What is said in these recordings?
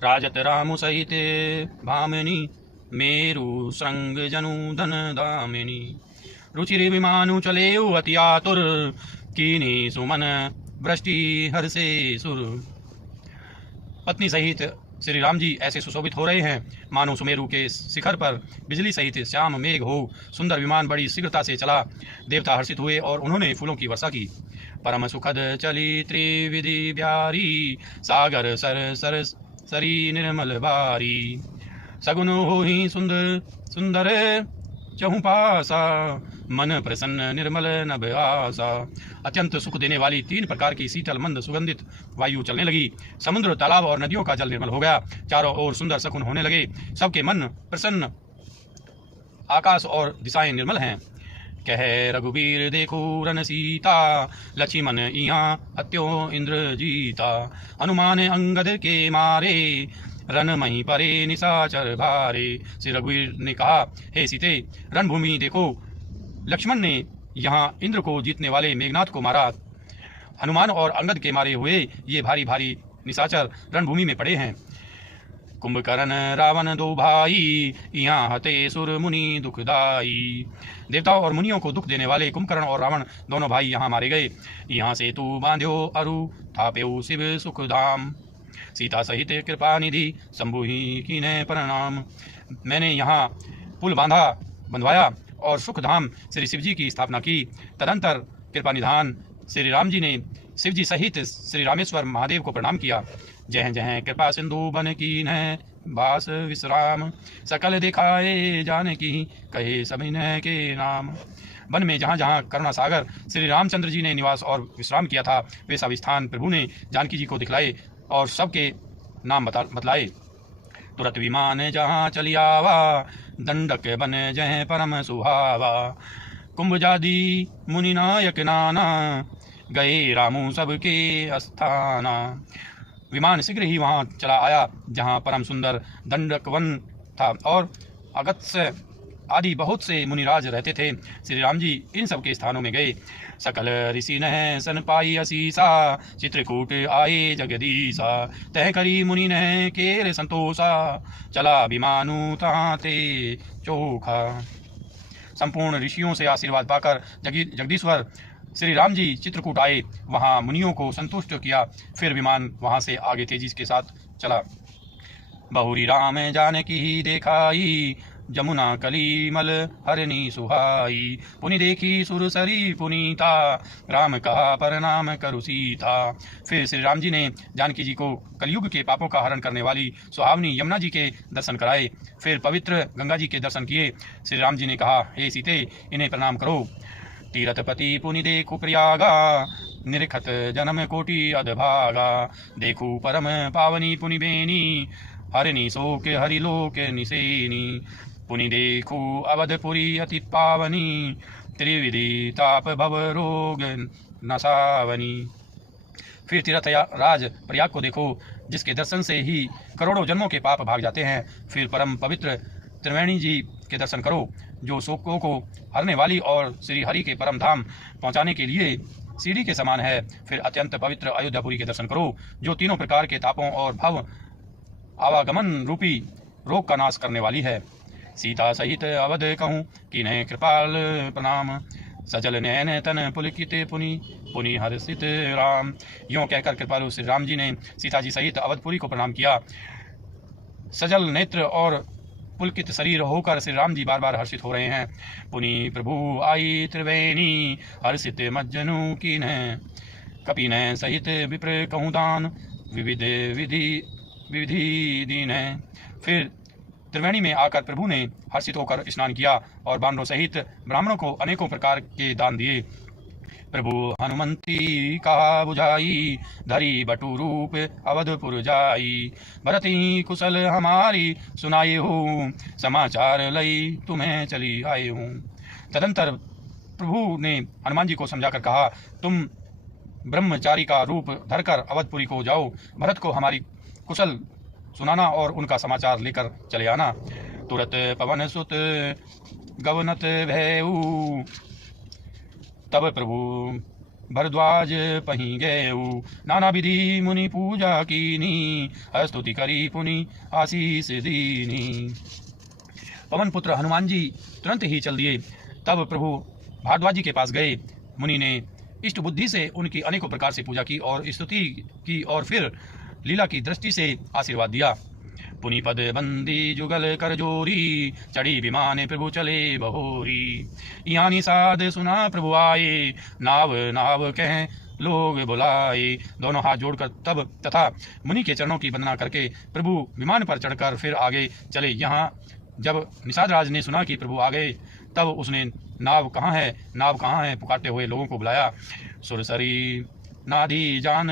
राजत रामु सहित भामिनी मेरु श्रृंग जनु धन दामिनी। रुचिर विमानु चले अति आतुर कीनी सुमन वृष्टि हर्षे सुर। पत्नी सहित श्री राम जी ऐसे सुशोभित हो रहे हैं मानो सुमेरु के शिखर पर बिजली सहित श्याम मेघ हो। सुंदर विमान बड़ी शीघ्रता से चला। देवता हर्षित हुए और उन्होंने फूलों की वर्षा की। परम सुखद चली त्रिविधि ब्यारी सागर सर सर सरी निर्मल बारी। सगुन हो ही सुंदर सुंदर चहुपासा मन प्रसन्न निर्मल नभ आसा। अत्यंत सुख देने वाली 3 प्रकार की शीतल मंद सुगंधित वायु चलने लगी। समुद्र तालाब और नदियों का जल निर्मल हो गया। चारों ओर सुंदर शकुन होने लगे। सबके मन प्रसन्न। आकाश और दिशाएं निर्मल हैं। कह रघुबीर देखो रन सीता लक्ष्मण यहाँ हत्यो इंद्र जीता। हनुमान अंगद के मारे रन मही परे निशाचर भारे। श्री रघुवीर ने कहा, हे सीते रणभूमि देखो, लक्ष्मण ने यहाँ इंद्र को जीतने वाले मेघनाथ को मारा। हनुमान और अंगद के मारे हुए ये भारी भारी निशाचर रणभूमि में पड़े हैं। कुंभकर्ण रावण 2 भाई यहाँ हते सुर मुनि दुखदाई। देवताओं और मुनियों को दुख देने वाले कुंभकर्ण और रावण दोनों भाई यहाँ मारे गए। यहाँ से तू बांध्यो अरु थाप्यो शिव सुखधाम। सीता सहित कृपा निधि शंभु ही कीन्हे प्रणाम। मैंने यहाँ पुल बंधवाया और सुखधाम श्री शिव जी की स्थापना की। तदंतर कृपा निधान श्री राम जी ने शिव जी सहित श्री रामेश्वर महादेव को प्रणाम किया। जय जय कृपा सिंधु बन कीन्हे बास विश्राम। सकल दिखाए जानकी कहे सभिनय के नाम। वन में जहाँ जहाँ करुणा सागर श्री रामचंद्र जी ने निवास और विश्राम किया था, वे सब स्थान प्रभु ने जानकी जी को दिखलाए और सबके नाम बतलाए। तुरंत विमान जहाँ चली आवा दंडक बन जय परम सुहावा। कुंभजादी मुनि नायक नाना गए रामू सबके अस्थाना। विमान शीघ्र ही वहाँ चला आया जहाँ परम सुंदर दंडक वन था और अगत्य आदि बहुत से मुनिराज रहते थे। श्री राम जी इन सब के स्थानों में गए। सकल ऋषि नह सन पाई असीसा चित्रकूट आए जगदीसा। तह करी मुनि नह केर संतोषा चला विमानु ताते चोखा। संपूर्ण ऋषियों से आशीर्वाद पाकर जगदीश्वर श्री राम जी चित्रकूट आए। वहाँ मुनियों को संतुष्ट किया। फिर विमान वहाँ से आगे तेजी के साथ चला। बहुरी राम जानकी ही देखाई जमुना कलीमल हरणी सुहाई। पुनि देखी सुरसरी पुनीता राम कहा प्रणाम करु सीता। फिर श्री राम जी ने जानकी जी को कलयुग के पापों का हरण करने वाली सुहावनी यमुना जी के दर्शन कराए। फिर पवित्र गंगा जी के दर्शन किए। श्री राम जी ने कहा, हे सीते इन्हें प्रणाम करो। तीरथपति पुनि देखु प्रयागा निरखत जन्म कोटि अधभागा। देखु परम पावनी पुनि बेनी हरिणी शोक हरिलोक निसेनी। पुनि देखु अवधपुरी अति पावनी त्रिविधि ताप भव रोग नसावनी। फिर तीर्थ राज प्रयाग को देखो, जिसके दर्शन से ही करोड़ों जन्मों के पाप भाग जाते हैं। फिर परम पवित्र त्रिवेणी जी के दर्शन करो, जो शोकों को हरने वाली और श्री हरि के परम धाम पहुँचाने के लिए सीढ़ी के समान है। फिर अत्यंत पवित्र अयोध्यापुरी के दर्शन करो, जो तीनों प्रकार के तापों और भव आवागमन रूपी रोग का नाश करने वाली है। सीता सहित अवध कहूँ कीन्हे कृपाल प्रणाम। सजल नयन तन पुलकित पुनि पुनि हर्षित राम। यों कहकर कृपालु श्री राम जी ने सीता जी सहित अवधपुरी को प्रणाम किया। सजल नेत्र और पुलकित शरीर होकर श्री राम जी बार बार हर्षित हो रहे हैं। पुनि प्रभु आई त्रिवेणी हर्षित मज्जनु कीन्हे। कपिन सहित विप्र कहूँ दान विविध विधि दीन है। फिर त्रिवेणी में आकर प्रभु ने हर्षित होकर स्नान किया और बानरों सहित ब्राह्मणों को अनेकों प्रकार के दान दिए। प्रभु हनुमंती का बुझाई धरी बटु रूप अवधपुर जाई। भरती कुशल हमारी सुनाई हूँ समाचार लई तुम्हें चली आई हूँ। तदंतर प्रभु ने हनुमान जी को समझाकर कहा, तुम ब्रह्मचारी का रूप धरकर अवधपुरी को जाओ। भरत को हमारी कुशल सुनाना और उनका समाचार लेकर चले आना। तुरत पवन सुत गवनत भयऊ तब प्रभु भरद्वाज पही गएऊ। नाना विधि मुनि पूजा कीनी, स्तुति करी पुनि आशीष दीनी। पवन पुत्र हनुमान जी तुरंत ही चल दिए। तब प्रभु भारद्वाज जी के पास गए। मुनि ने इष्ट बुद्धि से उनकी अनेकों प्रकार से पूजा की और स्तुति की और फिर लीला की दृष्टि से आशीर्वाद दिया। पुनि पद बंदी जुगल कर जोरी, चढ़ी विमान प्रभु चले बहोरी। यहाँ निषाद सुना प्रभु आए, नाव नाव कह लोग बुलाए। दोनों हाथ जोड़कर तब तथा मुनि के चरणों की वंदना करके प्रभु विमान पर चढ़कर फिर आगे चले। यहाँ जब निषाद राज ने सुना कि प्रभु आ गए, तब उसने नाव कहाँ है पुकारते हुए लोगों को बुलाया। सुरसरी नादी जान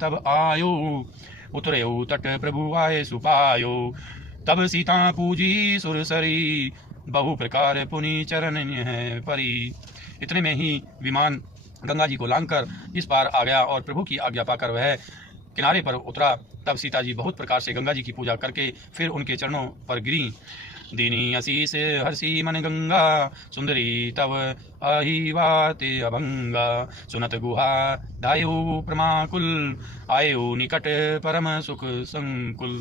तब आयो, उतरे तट प्रभु आए सुपायो। तब सीता पूजी सुरसरी, बहु प्रकार पुनि चरण है परी। इतने में ही विमान गंगा जी को लांघकर इस पार आ गया और प्रभु की आज्ञा पाकर वह किनारे पर उतरा। तब सीता जी बहुत प्रकार से गंगा जी की पूजा करके फिर उनके चरणों पर गिरी। दीनी आशीष हर्षि मन गंगा, सुंदरी तव आहिवाते अभंगा। सुनत गुहा दायु प्रमाकुल, आयु निकट परम सुख संकुल।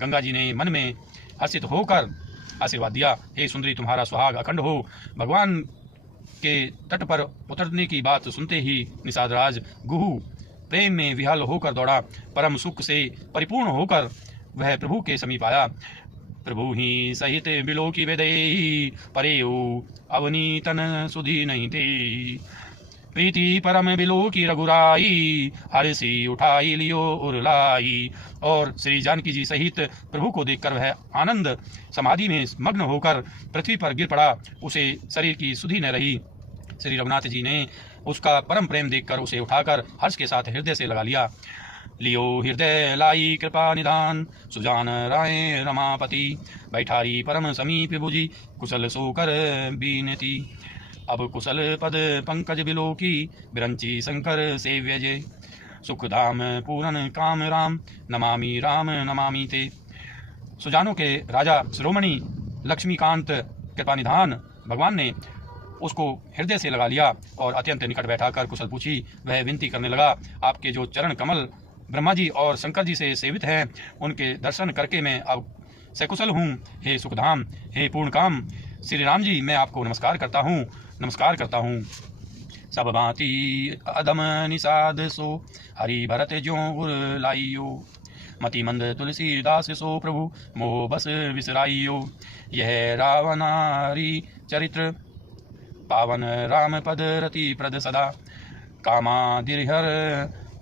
गंगा जी ने मन में हर्षित होकर आशीर्वाद दिया, हे सुंदरी तुम्हारा सुहाग अखंड हो। भगवान के तट पर उतरने की बात सुनते ही निषाद राज गुहू प्रेम में विहल होकर दौड़ा। परम सुख से परिपूर्ण होकर वह प्रभु के समीप आया। प्रभु ही सहित बिलो की विदेही, परेऊ अवनीतन सुधी नहीं थे। प्रीति परम बिलो की रघुराई, हर्षि उठाई लियो उरलाई। और श्री जानकी जी सहित प्रभु को देखकर वह आनंद समाधि में मग्न होकर पृथ्वी पर गिर पड़ा। उसे शरीर की सुधि न रही। श्री रघुनाथ जी ने उसका परम प्रेम देखकर उसे उठाकर हर्ष के साथ हृदय से लगा लिया। लियो हृदय लाई कृपा निधान, सुजान राय रमापति। बैठारी परम समीप बुझी, कुशल सोकर बीनती। अब कुशल पद पंकज बिलो की, बिरंची शंकर सेव्य जे। सुखधाम पूरन काम राम, नमामि राम नमामि ते। सुजानों के राजा शिरोमणि लक्ष्मीकांत कृपानिधान भगवान ने उसको हृदय से लगा लिया और अत्यंत निकट बैठाकर कुशल पूछी। वह विनती करने लगा, आपके जो चरण कमल ब्रह्मा जी और शंकर जी से सेवित हैं, उनके दर्शन करके मैं अब सकुशल हूँ। हे सुखधाम, हे पूर्णकाम श्री राम जी, मैं आपको नमस्कार करता हूँ। सब भांति अदम निषाद सो, हरि भरत ज्यों उर लाइयो। मति मंद तुलसीदास सो, प्रभु मोह बस विसराइयो। यह रावणारी चरित्र, पावन राम पद रति प्रद सदा। कामादिहर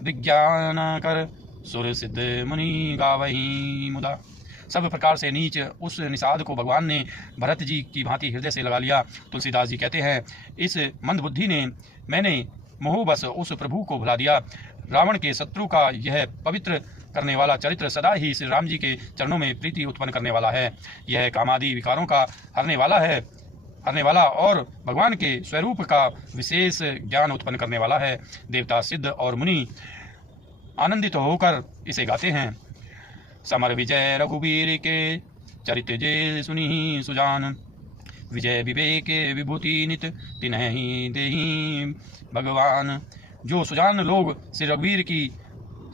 विज्ञान कर, सुर सिद्ध मुनि गावही मुदा। सब प्रकार से नीच उस निषाद को भगवान ने भरत जी की भांति हृदय से लगा लिया। तुलसीदास जी कहते हैं, इस मंदबुद्धि ने मैंने मोहबस उस प्रभु को भुला दिया। रावण के शत्रु का यह पवित्र करने वाला चरित्र सदा ही श्री राम जी के चरणों में प्रीति उत्पन्न करने वाला है। यह कामादि विकारों का हरने वाला और भगवान के स्वरूप का विशेष ज्ञान उत्पन्न करने वाला है। देवता सिद्ध और मुनि आनंदित होकर इसे गाते हैं। समर विजय रघुवीर के, चरित्र जे सुनी सुजान। विजय विवेक विभूति नित, तिन्हि देहि भगवान। जो सुजान लोग श्री रघुवीर की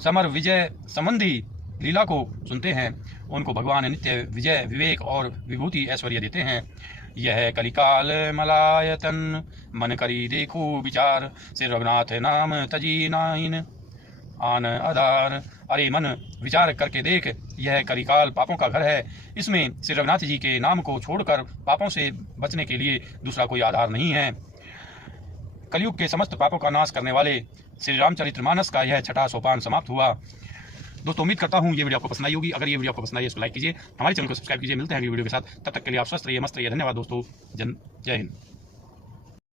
समर विजय संबंधी लीला को सुनते हैं, उनको भगवान नित्य विजय विवेक और विभूति ऐश्वर्य देते हैं। यह कलिकाल मलायतन, मन करी देखो विचार। श्री रघुनाथ नाम तजी नाइन, आन आधार। अरे मन, विचार करके देख, यह कलिकाल पापों का घर है। इसमें श्री रघुनाथ जी के नाम को छोड़कर पापों से बचने के लिए दूसरा कोई आधार नहीं है। कलयुग के समस्त पापों का नाश करने वाले श्री रामचरितमानस का यह छठा सोपान समाप्त हुआ। दोस्तों, उम्मीद करता हूँ ये वीडियो आपको पसंद आई होगी। अगर ये वीडियो आपको पसंद आई है, इसको लाइक कीजिए, हमारे चैनल को सब्सक्राइब कीजिए। मिलते हैं अगली वीडियो के साथ, तब तक के लिए आप स्वस्थ रहिए, मस्त रहिए। धन्यवाद दोस्तों। जय हिंद।